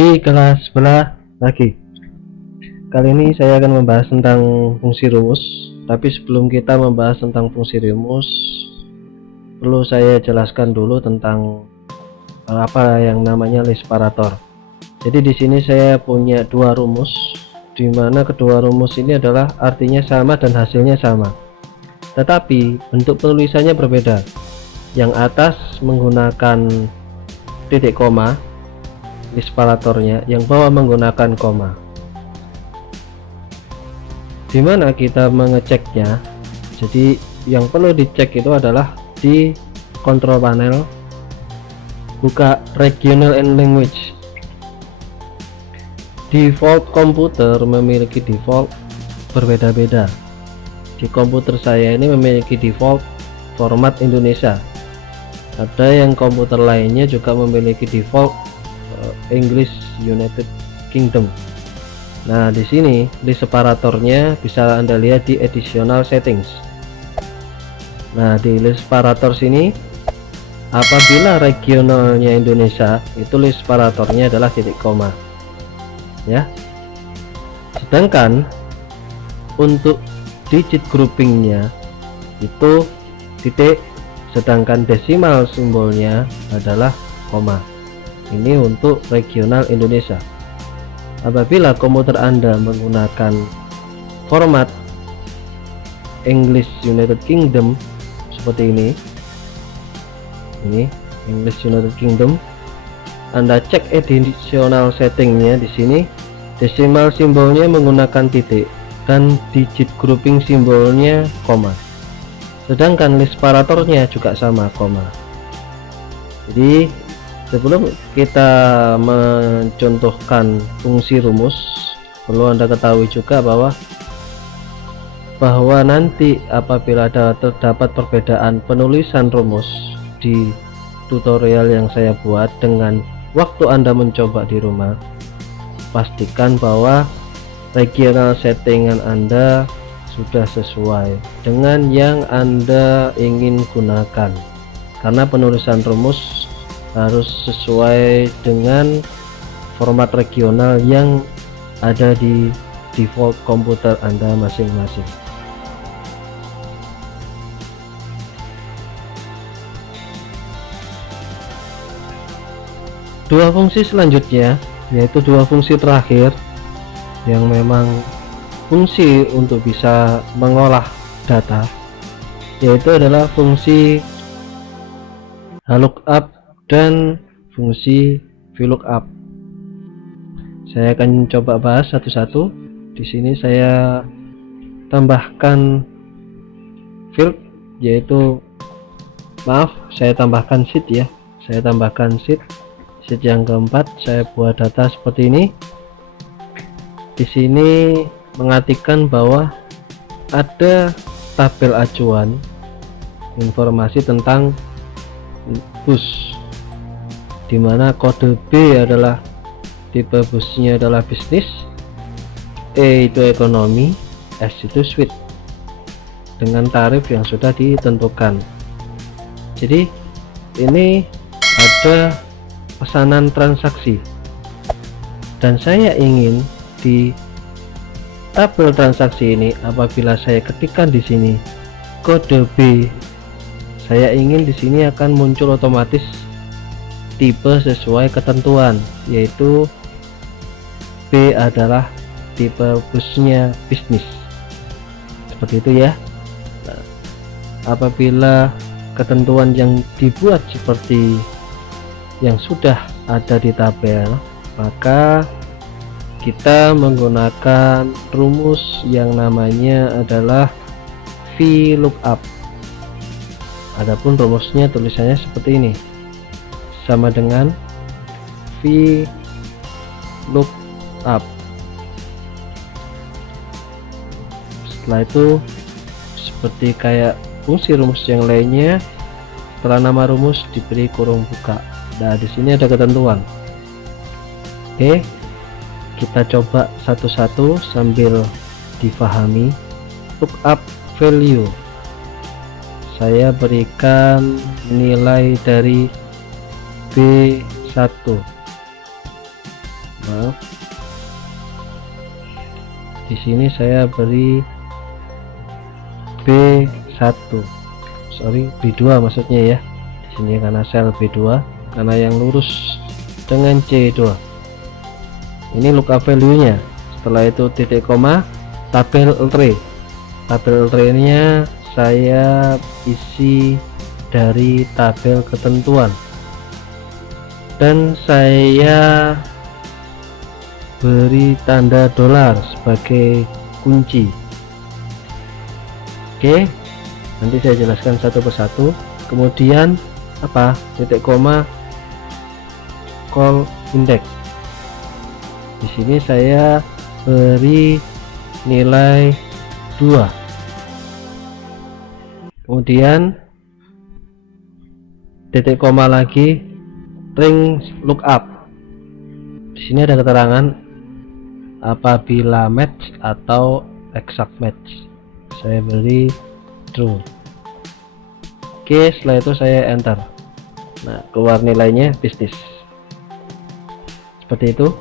Di kelas sebelah lagi. Kali ini saya akan membahas tentang fungsi rumus. Tapi sebelum kita membahas tentang fungsi rumus, perlu saya jelaskan dulu tentang apa yang namanya list separator. Jadi di sini saya punya dua rumus, di mana kedua rumus ini adalah artinya sama dan hasilnya sama, tetapi bentuk penulisannya berbeda. Yang atas menggunakan titik koma list separatornya, yang bawah menggunakan koma. Dimana kita mengeceknya, jadi yang perlu dicek itu adalah di control panel, buka regional and language. Default komputer memiliki default berbeda-beda. Di komputer saya ini memiliki default format Indonesia. Ada yang komputer lainnya juga memiliki default English United Kingdom. Nah, di sini list separatornya bisa Anda lihat di additional settings. Nah, di list separator sini, apabila regionalnya Indonesia, itu list separatornya adalah titik koma, ya. Sedangkan untuk digit groupingnya itu titik, sedangkan desimal simbolnya adalah koma. Ini untuk regional Indonesia. Apabila komputer Anda menggunakan format English United Kingdom seperti ini English United Kingdom, Anda cek additional settingnya. Di sini desimal simbolnya menggunakan titik dan digit grouping simbolnya koma, sedangkan list separatornya juga sama, koma. Jadi sebelum kita mencontohkan fungsi rumus, perlu Anda ketahui juga bahwa nanti apabila terdapat perbedaan penulisan rumus di tutorial yang saya buat dengan waktu Anda mencoba di rumah, pastikan bahwa regional settingan Anda sudah sesuai dengan yang Anda ingin gunakan, karena penulisan rumus harus sesuai dengan format regional yang ada di default komputer Anda masing-masing. Dua fungsi selanjutnya, yaitu dua fungsi terakhir yang memang fungsi untuk bisa mengolah data, yaitu adalah fungsi lookup dan fungsi VLOOKUP. Saya akan coba bahas satu-satu. Di sini saya tambahkan field, saya tambahkan sheet ya. Saya tambahkan sheet yang keempat. Saya buat data seperti ini. Di sini mengartikan bahwa ada tabel acuan informasi tentang bus, dimana kode B adalah tipe busnya adalah bisnis, E itu ekonomi, S itu suite, dengan tarif yang sudah ditentukan. Jadi ini ada pesanan transaksi, dan saya ingin di tabel transaksi ini, apabila saya ketikkan di sini kode B, saya ingin di sini akan muncul otomatis tipe sesuai ketentuan, yaitu B adalah tipe busnya bisnis, seperti itu ya. Nah, apabila ketentuan yang dibuat seperti yang sudah ada di tabel, maka kita menggunakan rumus yang namanya adalah VLOOKUP. Adapun rumusnya tulisannya seperti ini, sama dengan VLOOKUP. Setelah itu seperti kayak fungsi rumus yang lainnya, setelah nama rumus diberi kurung buka. Nah, di sini ada ketentuan. Oke, kita coba satu-satu sambil difahami. Lookup value, saya berikan nilai dari B1. Maaf, di sini saya beri B1, sorry B2 maksudnya ya. Di sini karena sel B2, karena yang lurus dengan C2. Ini lookup value nya. Setelah itu titik koma, tabel array. Tabel array-nya saya isi dari tabel ketentuan dan saya beri tanda dolar sebagai kunci. Oke, nanti saya jelaskan satu persatu. Kemudian apa, titik koma, call index. Di sini saya beri nilai 2. Kemudian titik koma lagi, ring lookup. Di sini ada keterangan apabila match atau exact match. Saya beri true. Oke, setelah itu saya enter. Nah, keluar nilainya bisnis. Seperti itu.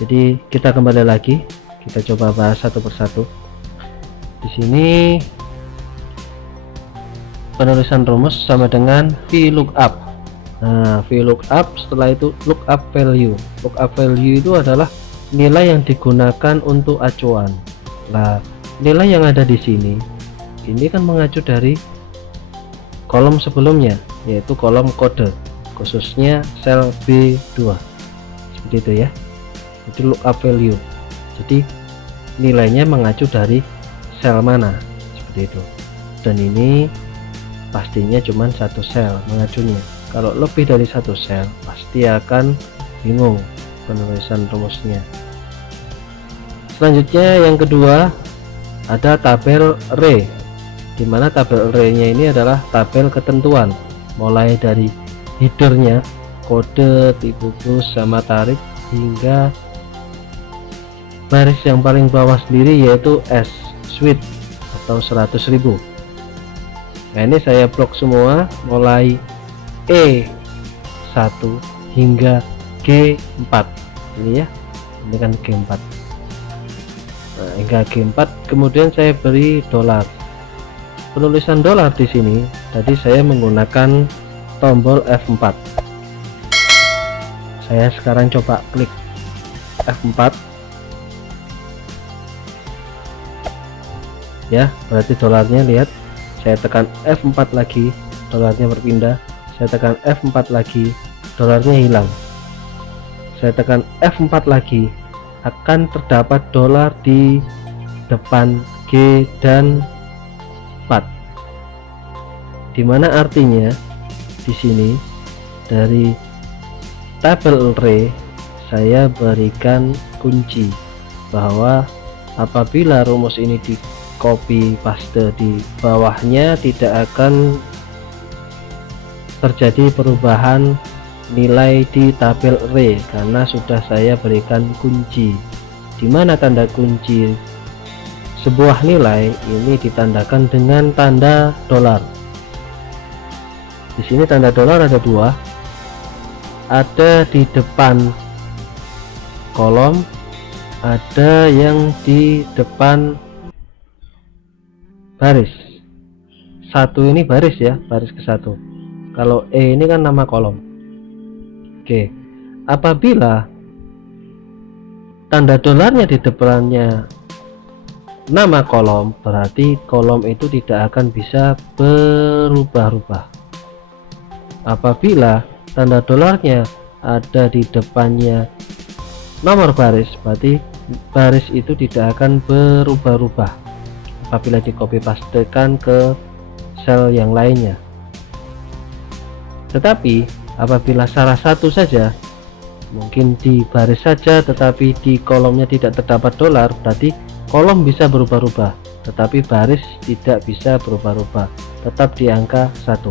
Jadi kita kembali lagi, kita coba bahas satu persatu. Di sini penulisan rumus sama dengan VLOOKUP. Nah, VLOOKUP, setelah itu lookup value. Lookup value itu adalah nilai yang digunakan untuk acuan. Nah, nilai yang ada di sini ini kan mengacu dari kolom sebelumnya, yaitu kolom kode, khususnya sel B2. Seperti itu ya. Itu lookup value. Jadi nilainya mengacu dari sel mana, seperti itu. Dan ini pastinya cuma satu sel mengacunya. Kalau lebih dari satu sel pasti akan bingung penulisan rumusnya. Selanjutnya yang kedua ada tabel array, dimana tabel array-nya ini adalah tabel ketentuan, mulai dari headernya, kode, tipe bus, sama tarik, hingga baris yang paling bawah sendiri yaitu S suite atau 100.000. Nah, ini saya blok semua mulai E1 hingga G4 ini ya, ini kan G4. Nah, hingga G4. Kemudian saya beri dolar. Penulisan dolar di sini tadi saya menggunakan tombol F4. Saya sekarang coba klik F4 ya, berarti dolarnya, lihat, saya tekan F4 lagi, dolarnya berpindah. Saya tekan F4 lagi, dolarnya hilang. Saya tekan F4 lagi, akan terdapat dolar di depan G dan 4, dimana artinya di sini dari tabel array saya berikan kunci bahwa apabila rumus ini di copy paste di bawahnya tidak akan terjadi perubahan nilai di tabel array karena sudah saya berikan kunci, dimana tanda kunci sebuah nilai ini ditandakan dengan tanda dolar. Di sini tanda dolar ada dua, ada di depan kolom, ada yang di depan baris. Satu ini baris ya, baris ke satu. Kalau E ini kan nama kolom. Oke, apabila tanda dolarnya di depannya nama kolom, berarti kolom itu tidak akan bisa berubah-ubah. Apabila tanda dolarnya ada di depannya nomor baris, berarti baris itu tidak akan berubah-ubah apabila di copy pastekan ke sel yang lainnya. Tetapi apabila salah satu saja, mungkin di baris saja tetapi di kolomnya tidak terdapat dolar, berarti kolom bisa berubah-ubah tetapi baris tidak bisa berubah-ubah, tetap di angka 1.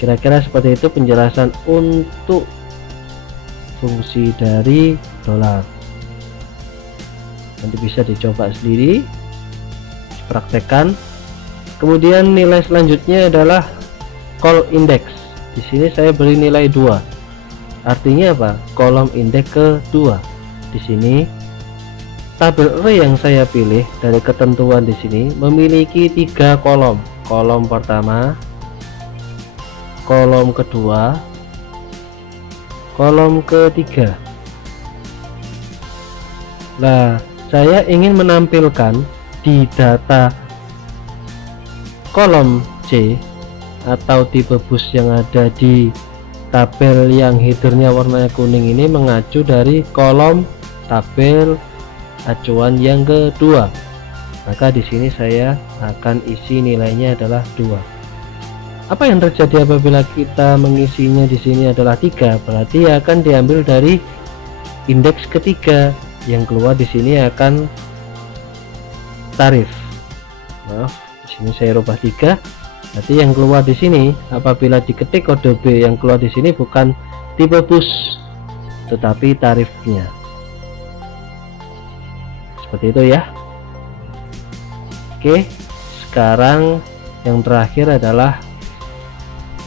Kira-kira seperti itu penjelasan untuk fungsi dari dolar. Nanti bisa dicoba sendiri, praktekkan. Kemudian nilai selanjutnya adalah call index. Di sini saya beri nilai 2. artinya apa? Kolom indeks kedua. Di sini tabel array yang saya pilih dari ketentuan di sini memiliki 3 kolom. Kolom pertama, kolom kedua, kolom ketiga. Nah, saya ingin menampilkan di data kolom C atau tipe bus yang ada di tabel yang headernya warna kuning ini mengacu dari kolom tabel acuan yang kedua. Maka di sini saya akan isi nilainya adalah 2. Apa yang terjadi apabila kita mengisinya di sini adalah 3? Berarti akan diambil dari indeks ketiga, yang keluar di sini akan tarif. Maaf, di sini saya rubah 3. Berarti yang keluar di sini apabila diketik kode B, yang keluar di sini bukan tipe bus tetapi tarifnya. Seperti itu ya. Oke, sekarang yang terakhir adalah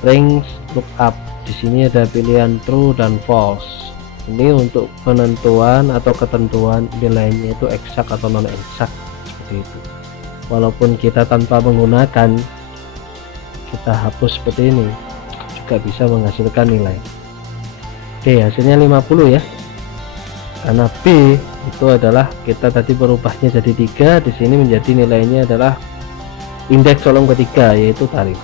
range lookup. Di sini ada pilihan true dan false. Ini untuk penentuan atau ketentuan nilainya itu eksak atau non eksak, seperti itu. Walaupun kita tanpa menggunakan, kita hapus seperti ini juga bisa menghasilkan nilai. Oke, hasilnya 50 ya. Karena B itu adalah kita tadi berubahnya jadi 3, di sini menjadi nilainya adalah indeks kolom ketiga yaitu tarif.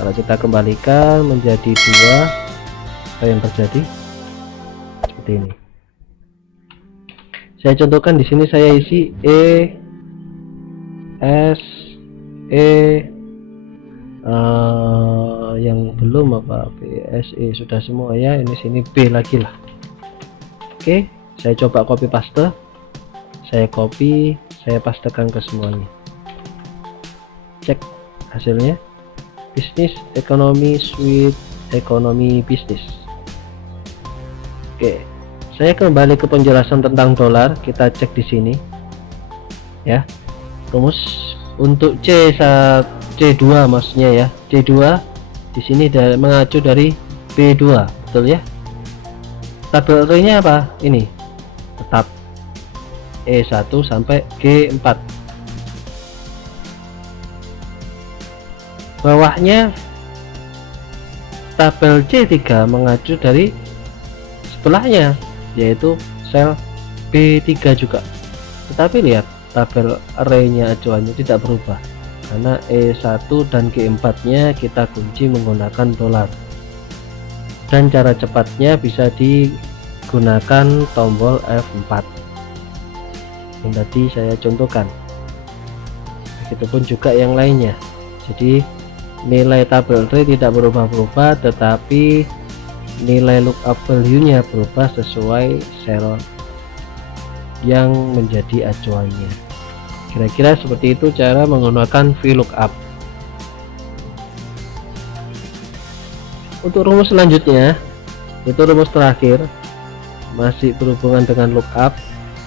Kalau kita kembalikan menjadi 2, apa yang terjadi? Seperti ini. Saya contohkan di sini, saya isi E S E yang belum apa B S E sudah semua ya, ini sini B lagi lah. Oke, saya coba copy paste, saya copy, saya pastekan ke semuanya, cek hasilnya. Bisnis ekonomi suite ekonomi bisnis. Oke, saya kembali ke penjelasan tentang dolar, kita cek di sini ya. Rumus untuk C2 maksudnya ya, C2 di sini mengacu dari B2, betul ya. Tabel array-nya apa? Ini tetap E1 sampai G4. Bawahnya tabel C3 mengacu dari sebelahnya, yaitu sel B3 juga. Tetapi lihat, tabel array-nya acuannya tidak berubah karena E1 dan G4 nya kita kunci menggunakan dolar. Dan cara cepatnya bisa digunakan tombol F4 yang tadi saya contohkan. Begitupun juga yang lainnya. Jadi nilai tabel array tidak berubah-ubah, tetapi nilai lookup value nya berubah sesuai sel yang menjadi acuannya. Kira-kira seperti itu cara menggunakan VLOOKUP. Untuk rumus selanjutnya, itu rumus terakhir, masih berhubungan dengan lookup.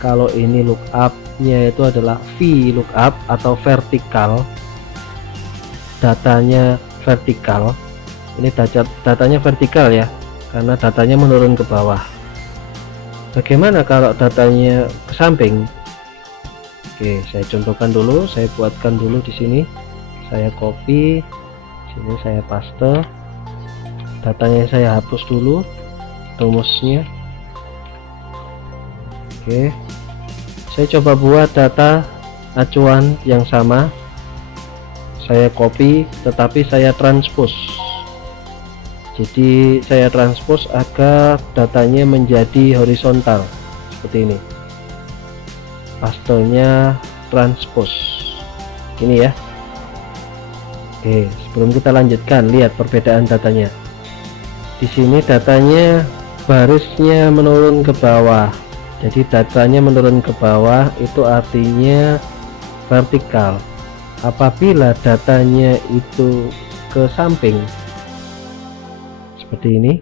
Kalau ini lookup nya itu adalah VLOOKUP atau vertikal, datanya vertikal. Ini datanya vertikal ya, karena datanya menurun ke bawah. Bagaimana kalau datanya ke samping? Oke, saya contohkan dulu, saya buatkan dulu di sini. Saya copy, sini saya paste. Datanya saya hapus dulu, rumusnya. Oke, saya coba buat data acuan yang sama. Saya copy, tetapi saya transpose. Jadi saya transpose agar datanya menjadi horizontal seperti ini. Pastenya transpose ini ya. Oke, sebelum kita lanjutkan, lihat perbedaan datanya. Di sini datanya barisnya menurun ke bawah. Jadi datanya menurun ke bawah itu artinya vertikal. Apabila datanya itu ke samping seperti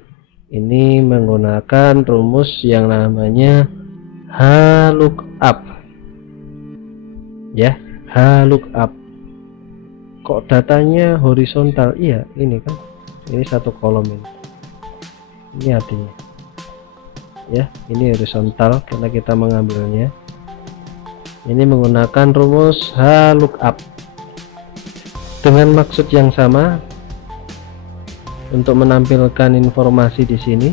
ini menggunakan rumus yang namanya HLOOKUP ya, HLOOKUP. Kok datanya horizontal? Iya, ini kan, ini satu kolom ini artinya ya, ini horizontal karena kita mengambilnya. Ini menggunakan rumus HLOOKUP dengan maksud yang sama. Untuk menampilkan informasi di sini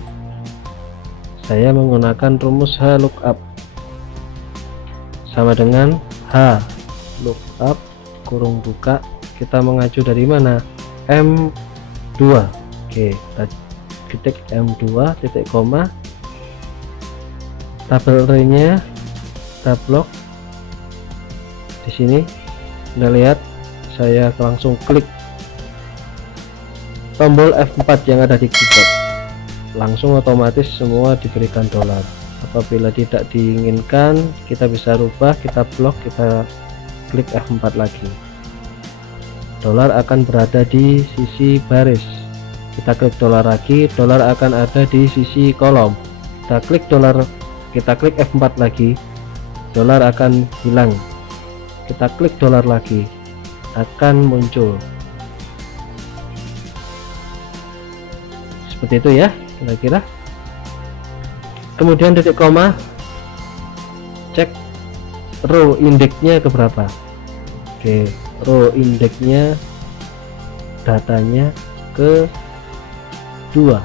saya menggunakan rumus HLOOKUP sama dengan HLOOKUP kurung buka, kita mengacu dari mana, M2. Oke, kita ketik M2 titik koma, tabel array-nya kita blok di sini. Anda lihat saya langsung klik tombol F4 yang ada di keyboard, langsung otomatis semua diberikan dolar. Apabila tidak diinginkan kita bisa rubah, kita blok, kita klik F4 lagi, dolar akan berada di sisi baris. Kita klik dolar lagi, dolar akan ada di sisi kolom. Kita klik dolar, kita klik F4 lagi, dolar akan hilang. Kita klik dolar lagi, akan muncul seperti itu ya kira-kira. Kemudian titik koma, cek row indeksnya ke berapa. Oke, row indeksnya datanya ke 2,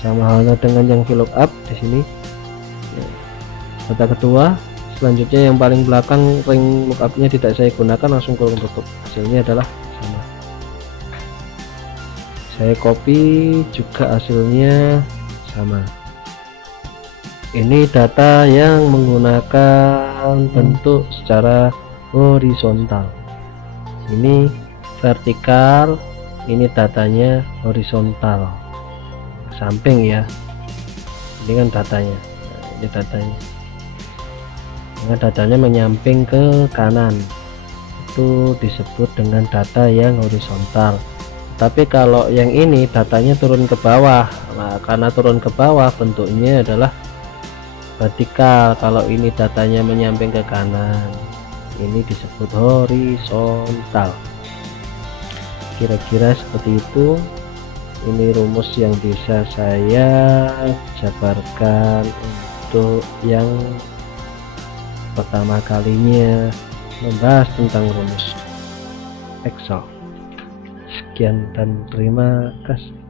sama halnya dengan yang VLOOKUP di sini. Data kedua, selanjutnya yang paling belakang ring lookupnya tidak saya gunakan, langsung kurung tutup, hasilnya adalah sama. Saya copy juga hasilnya sama. Ini data yang menggunakan bentuk secara horizontal, ini vertikal, ini datanya horizontal samping ya. Ini kan datanya, nah, ini datanya. Nah, datanya menyamping ke kanan, itu disebut dengan data yang horizontal. Tapi kalau yang ini datanya turun ke bawah, nah karena turun ke bawah bentuknya adalah vertikal. Kalau ini datanya menyamping ke kanan, ini disebut horizontal. Kira-kira seperti itu. Ini rumus yang bisa saya jabarkan untuk yang pertama kalinya membahas tentang rumus Excel. Sekian dan terima kasih.